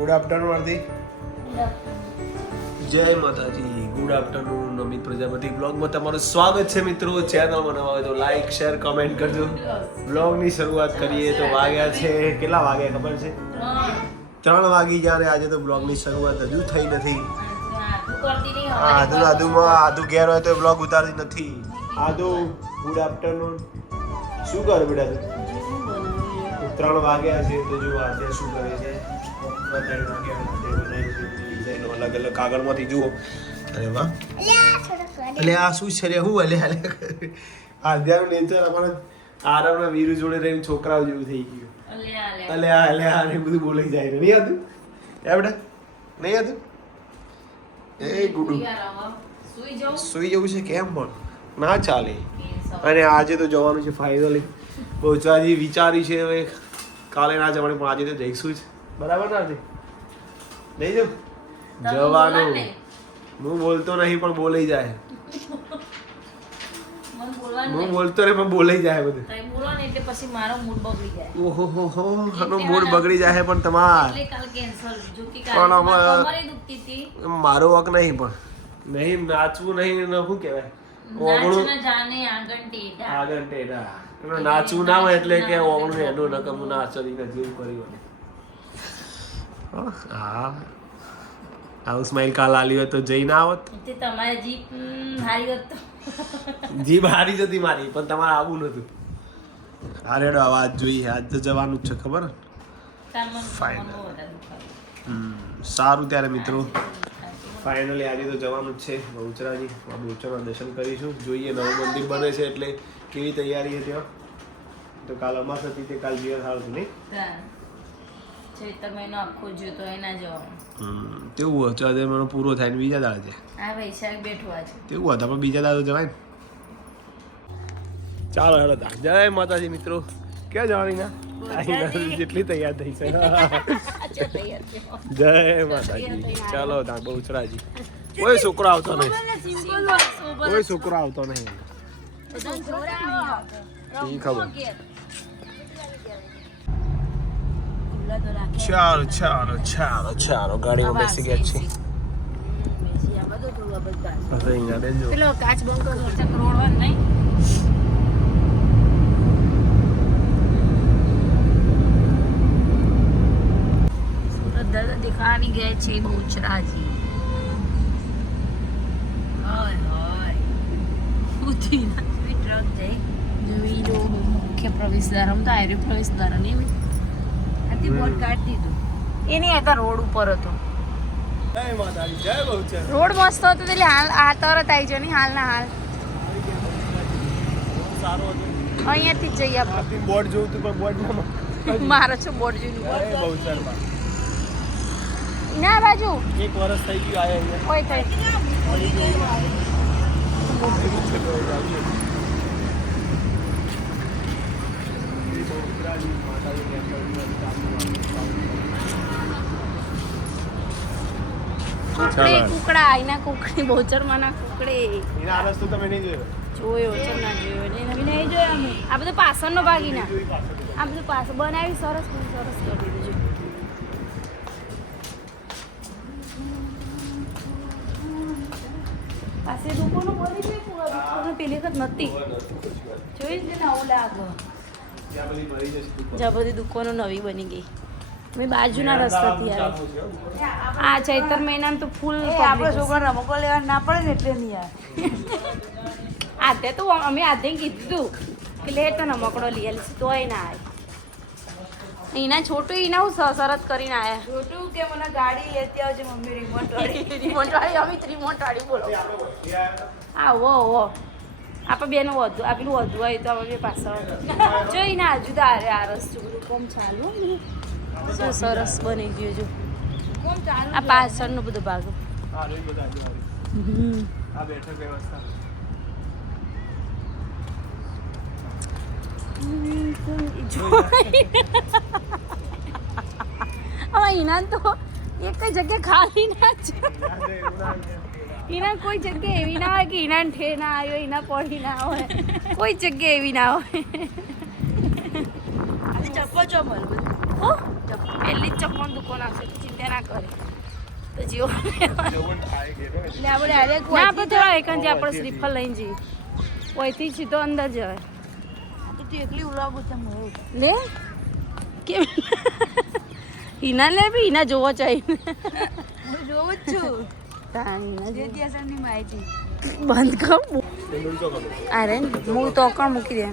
Good afternoon આરતી. જય માતાજી. Good afternoon. Amit Prajapati બ્લોગમાં તમારું સ્વાગત છે મિત્રો. ચેનલમાં નવા હોય તો લાઈક શેર કમેન્ટ કરજો. બ્લોગની શરૂઆત કરીએ તો વાગ્યા છે કેટલા વાગ્યા ખબર છે? 3 વાગી ગયા. આજે તો બ્લોગની શરૂઆત હજુ થઈ નથી. આદુ ઘેર હોય તો બ્લોગ ઉતારતી નથી. આદુ ગુડ આફ્ટરનૂન. શું કરે બેટા? 3 વાગ્યા છે તો જો આજે શું કરે છે? 3 વાગ્યા અલગ અલગ કાગળમાંથી જુઓ. અરે વાહ, એટલે આ શું છે રે? હું આધ્યાનું નેચર અમારે આરામના વીરુ જોડે રહીને છોકરાઓ જેવું થઈ ગયું. અલ્યા ને બધું બોલાઈ જાય. નહીં હતું એ બેટા? નહીં હતું એ ગુડુ સુઈ જવું છે કેમ? પણ ના ચાલે. અને આજે તો જવાનું છે ફાઇનલી. પહોંચવાજી વિચારી છે હવે. કાલે ના જવાનું પણ આજે તો જઈશું જ. બરાબર ના છે? નહીં જવું જવાનું. હું બોલતો નહીં પણ બોલાઈ જાય. હું બોલતો નહીં પણ બોલાઈ જાય બધું. ઓહો મૂડ બગડી જાય. પણ તમારા મારો વક નહીં પણ નહીં નાચવું નહીં. શું કહેવાય? આગળ ટેડા નાચવું ના હોય એટલે કે ઓગણું એનું નકમ નાચરી જેવું કર્યું. હા આવું સ્માઈલ કાલ આલી હોત તો જઈ ના આવત. જીભ હારી જતી મારી પણ તમારે આવું નતું. અરે અવાજ જોઈએ. આજ તો જવાનું જ છે ખબર. સારું ત્યારે મિત્રો ફાઇનલી આજે તો જવાનું જ છે બહુચરાજી. બહુચરાના દર્શન કરીશું. જોઈએ નવું મંદિર બને છે એટલે કેવી તૈયારી છે ત્યાં. તો કાલ અમાસ હતી તે કાલ જીવન સારું હતું નહીં? તેવું હતું આજે મને પૂરો થાય ને બીજા દાડે છે તેવું હતા પણ બીજા દાડે જવાય ને. ચાલો હેડો જય માતાજી મિત્રો. ક્યાં જવાની ના જેટલી તૈયાર થઈ છે. જય માતાજી. ચાલો ત્યાં બહુચરાજી. કોઈ છોકરો આવતો નહીં. કોઈ છોકરો આવતો નહીં. ખબર. ચાલો ગાડીમાં બેસી ગયા છીએ. દિખાની ગયા છે બહુચરાજી. મુખ્ય પ્રવેશદ્વાર તો આયુ પ્રવેશદ્વાર નહીં બોર્ડ કાઢી દીધું. એ નહીં હતા રોડ ઉપર હતો. રોડ મસ્ત હતો એટલે હાલ તરત આવી જાય. નહીં હાલ ના હાલ અહીંયાથી જ જઈએ આપણે. બોર્ડ જોઉં તું પણ બોર્ડ મારો છો બોર્ડ જોઈને ના બાજુ 1 વર્ષ થઈ ગયું આયા કોઈ થઈ કુકડા એના કુકડી બહુચરમાંના કુકડે એના રસ્તો તમે નહીં જોયો? જોયો છે ના જોયો નહીં જોયો અમે. આ બધું પાછળનો ભાગીના આ બધું પાછળ બનાવી સરસ સરસ કરી દીધું. પાસે દુકાનો બની છે દુકાનો પેલી વખત નથી જોઈ જ ને આવું લાગે. જ્યાં બધી દુકાનો નવી બની ગઈ. મેં બાજુના રસ્તાથી આવી. આ ચૈતર મહિનામાં તો ફૂલ આપણે છોકરા રમકડો લેવા ના પડે ને એટલે નહીં આવે. આધે તો અમે આધે કીધું કે લે તો રમકડો લઈ આવીશ તોય ના આવે. એના છોટું એના હું શરત કરીને આવ્યા. છોટું કે મને ગાડી લેતી આવજે મમ્મી રિમોટ વાળી અમે રિમોટ વાળી બોલો. હા વો આપણે બેનો વધુ આપેલું વધુ હોય તો અમે પાછળ જોઈને હજુ તો આ રસ્તો બધું કોમ ચાલુ શું સરસ બની ગયું. જો આ પાછળનો બધો ભાગ એના તો એક જગ્યા ખાલી ના છે. એના કોઈ જગ્યા એવી ના હોય કે એના ઠે ના આવ્યો એના પડી ના હોય. કોઈ જગ્યા એવી ના હોય. ચપ્પલ ચોપલ પહેલી જ ચપ્પલ દુકાન આવશે તો ચિંતા ના કરે તો જીઓ એટલે આપણે ડાયરેક્ટ ના આપણે થોડા એકાંત આપણે શ્રીફળ લઈને જઈએ ઓયથી સીધો અંદર જવાય તો તું એકલી ઉલાવું છે મોર લે કેમ હિના લે બી હિના જોવો ચાહીને હું જોઉં જ છું તાંગના જે ત્યાંની માહિતી બંધ કર અરે મૂળ તો કણ મૂકી દે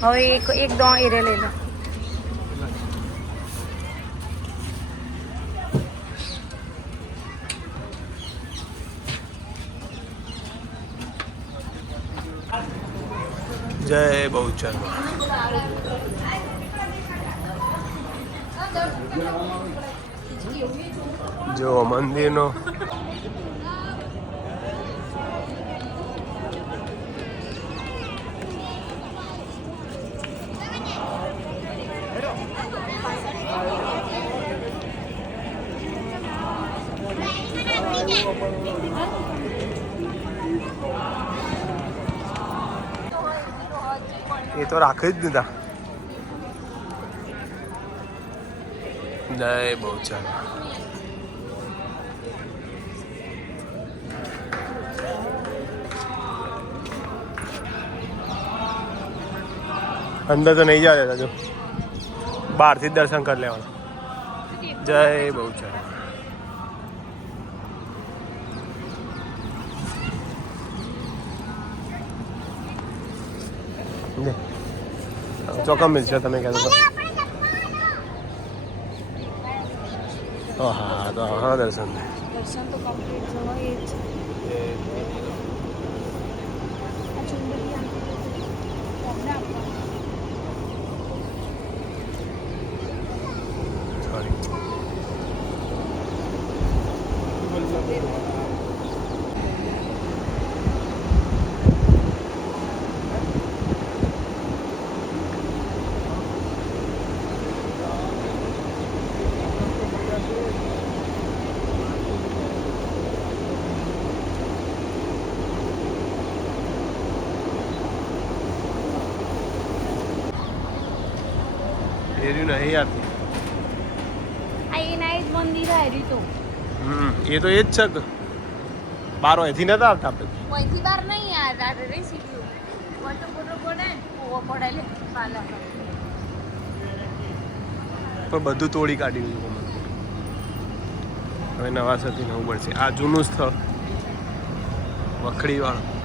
હવે એક દો એરે લઈ લો જય બહુચર જો મંદિરનો એ તો રાખી જ દીધા જય બહુચર અંદર તો નહીં જવા દેતા જો બહારથી જ દર્શન કરી લેવાના જય બહુચર ચોક્કસ મિલશે તમે કહેતો તો હા તો હા દર્શન દર્શન તો કમ્પ્લીટ જવાય જ છે આ ચુંદડી સોરી એર્યું નહીં આપી આ એના જ મંદિર આવ્યું તો એ તો એ જ છે કે બાર અહીંથી નતા આવતા આપણે અહીંથી બહાર નહીં યાર રે સીધું ફોટો ફોટો પડે ઓવો પડે લે પાલા પણ બધું તોડી કાઢી દીધું હવે નવા સતી નવું બનશે આ જૂનું સ્થળ વખડી વાળું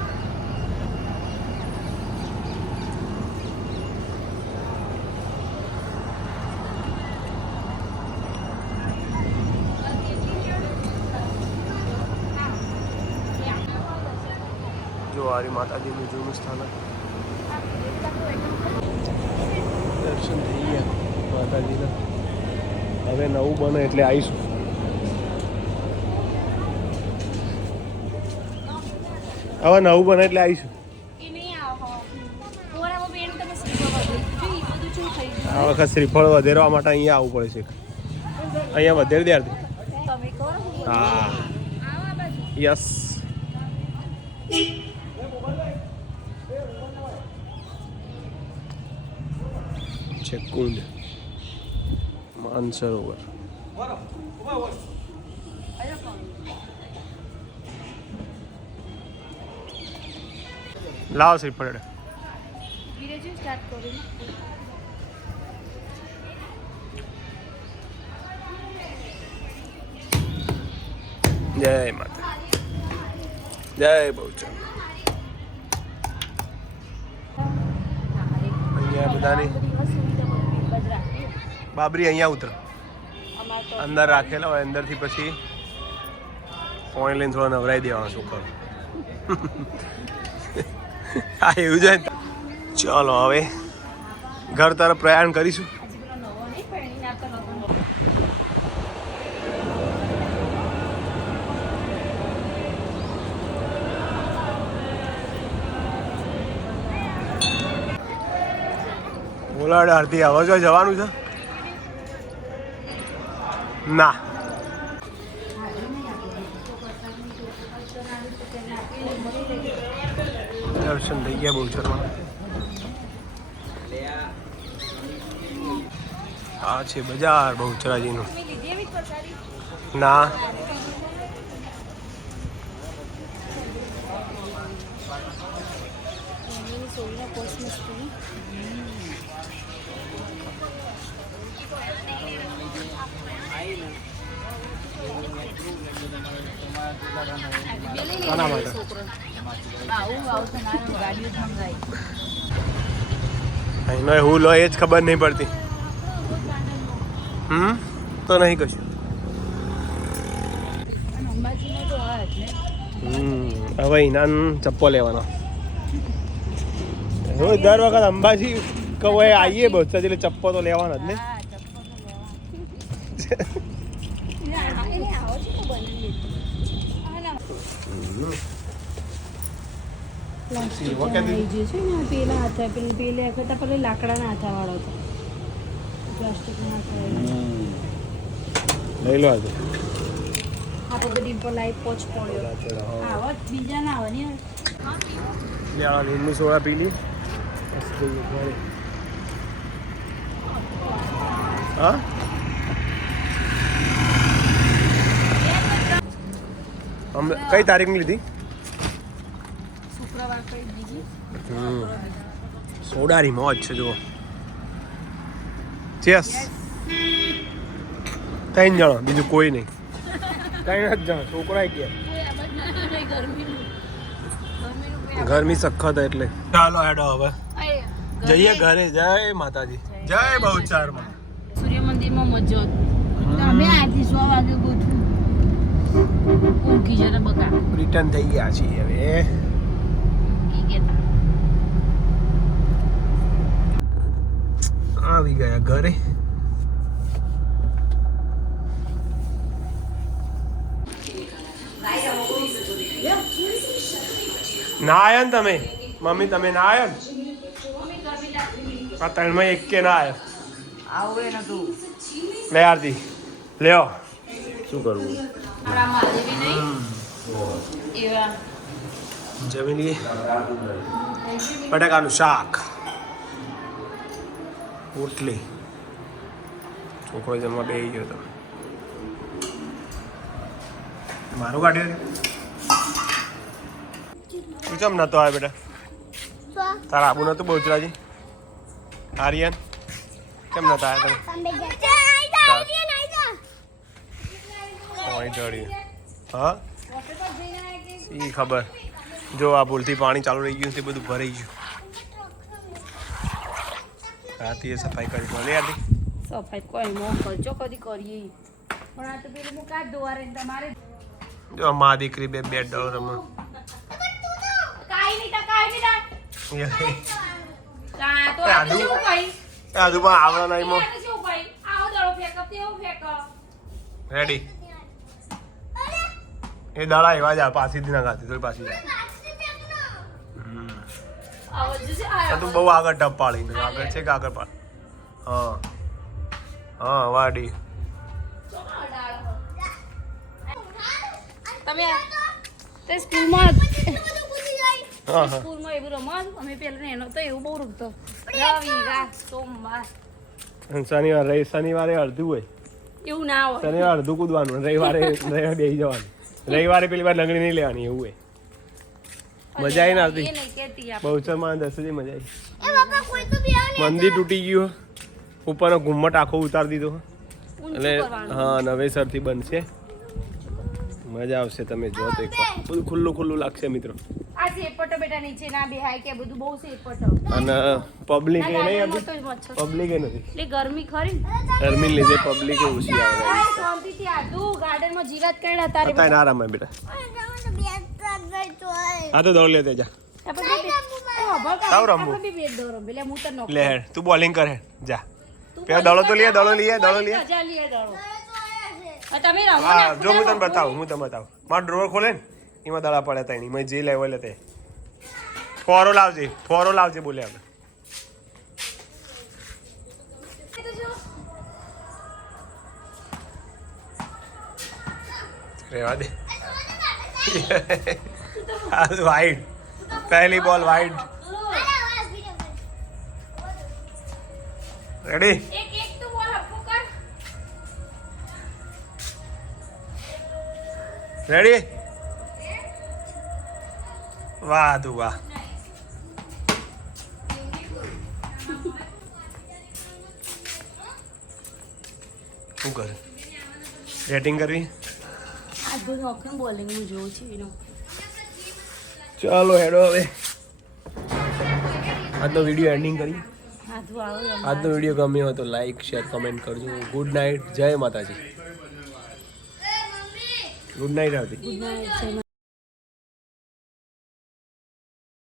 જો આરી માતાજીનું જૂનું સ્થાનક દર્શન થઈ ગયા માતાજીના હવે નવું બને એટલે આવીશું હવે નવું બને એટલે આવીશું એ નહીં આવો પોરામાં બેન તમે શ્રીફળ વધે એ બધું શું થઈ ગયું આ વખત શ્રીફળ વધેરવા માટે અહીંયા આવવું પડે છે અહીંયા વધેર દે તમે કહો હા આવા બાજુ યસ છે કુંડ માનસરોવર લાવો શ્રીફળ વિરેજી સ્ટાર્ટ કરી જય માતા જય બહુચર અહીંયા બધાની બાબરી અહીંયા ઉતરો અંદર રાખેલા હોય અંદરથી પછી પોઈન્ટ લઈને થોડો નવરાઈ દેવાનો શું કરું હા એવું જ ચલો હવે ઘર તરફ પ્રયાણ કરીશું બોલાડ આરતી હવે જો જવાનું છે ના દર્શન થઈ ગયા બહુચરમાં આ છે બજાર બહુચરાજીનું. મેં લીધી એવી પ્રસાદી. ના એની સોલનો કોર્સ મસ્તી. આના માટે અહીંનો હું લો એ જ ખબર નહીં પડતી. તો નહીં કશું. હવે એના ચપ્પો લેવાનો. રોજ દર વખત અંબાજી કવાય આવીએ બહુ એટલે ચપ્પો તો લેવાનો જ ને. પેલા હાથા પેલા કરતા પેલા લાકડાના હાથા વાળો હતો. પ્લાસ્ટિકના હાથા લઈ લો આજે. આ તો ડિમ્પલ લાઈફ પોચ પડ્યો. આવો બીજા ના આવે ને. લીંબુ સોડા પી લી. હા કઈ તારીખની લીધી? શુક્રવાર કઈ બીજી. સોડાની મોજ છે જુઓ. ચેસ 3 જણા બીજું કોઈ નહીં. 3 જ જણા છોકરા ગયા. ગરમી સખત એટલે ચાલો હેડો હવે જઈએ ઘરે. જય માતાજી. જય બહુચારમાં. સૂર્ય મંદિરમાં મજો અમે આજથી 100 વાગે ગોઠવું. ઊંઘી જરા બકા. રિટર્ન થઈ ગયા છીએ હવે. આવી ગયા ઘરે. ના આયા ને તમે? મમ્મી તમે ના આયા ને? આ 3 માં એક કે ના આયા? આવું એ નતું. લે આરતી લ્યો. શું કરવું? જમી લઈએ. બટાકાનું શાક, રોટલી. છોકરો જમવા બેસી ગયો તો મારું કાઢ્યો. તું કેમ નતો આવ્યો બેટા? તારા આબુ નતું બહુચરાજી? આર્યન કેમ નતા આવ્યા તમે? હા ઈ ખબર. જો આ ભૂલથી પાણી ચાલુ રહી ગયું તે બધું ભરાઈ ગયું. રાતે સફાઈ કરી તો લે આરતી. સફાઈ કોઈ મો ખર્ચો કદી કરીએ પણ આ તો પેલું હું કાઢ દો રે તમારે. જો મા દીકરી બે બેટ ડોલ રમે. કાઈ નહીં તા તો આ તો શું કઈ આજુ પણ આવડો નહીં મો. શું કઈ આવો દળો ફેક તેવો ફેક. રેડી. એ દાડા એવા જ પાછી જ ના ખાતી તો પાછી જાય. આવો જશે તું બહુ આગળ ટપ પાડી ને આગળ છે કે આગળ પાડ. હા હા વાડી. તમે તે સ્કૂલમાં હા હા સ્કૂલમાં એવું રમત અમે પેલા એનો તો એવું બહુ રમતો. રવિવાર સોમવાર શનિવારે અડધું હોય. એવું ના હોય. શનિવારે અડધું કૂદવાનું, રવિવારે બેસી જવાનું. રવિવારે પેલી વાર લંગડી નહીં લેવાની એવું હોય. મજા આવી ને આવતી? બહુચરમાં 10 મજા આવી. મંદિર તૂટી ગયું, ઉપરનો ઘુમ્મટ આખો ઉતારી દીધો એટલે હા નવેસરથી બનશે. મજા આવશે. તમે જો તો એકવાર બધું ખુલ્લું ખુલ્લું લાગશે મિત્રો. આ સેપટો બેટા નીચે ના બેહાય કે બધું બહુ સેપટો. અને પબ્લિક એ નહીં હતી. પબ્લિક એ નથી. એટલે ગરમી ખરી ગરમી લીધે પબ્લિક એ ઓછી આવે. શાંતિથી આદુ ગાર્ડનમાં જીરાત કર્યા તારે અત્યારે ના રમાય બેટા. હા તો દોડ લેતે જા. સાવ રમવું. લે હેડ તું બોલિંગ કરે જા. પેલા દડો તો લે, દડો લે, દડો લે. તમે રમો હા જો હું તને બતાવું, મારો ડ્રોવર ખોલે ને એમાં દડા પડ્યા તા એની મેં જે લેવલ તે ફોરો લાવજે બોલે આપણે. રેવા દે. વાઈડ પહેલી બોલ વાઈડ. રેડી એક તો બોલ હપ્પુ કર. રેડી વાહ તું વાહ શું કરે બેટિંગ કરવી આ તો નોકનું બોલિંગ હું જોઉં છું એનું. ચાલો હેડો હવે આજનો વિડીયો એન્ડિંગ કરી હાથું આવે આજનો વિડીયો ગમ્યો હોય તો લાઈક શેર કમેન્ટ કરજો ગુડ નાઇટ જય માતાજી ગુડ નાઇટ આવતી ગુડ નાઇટ.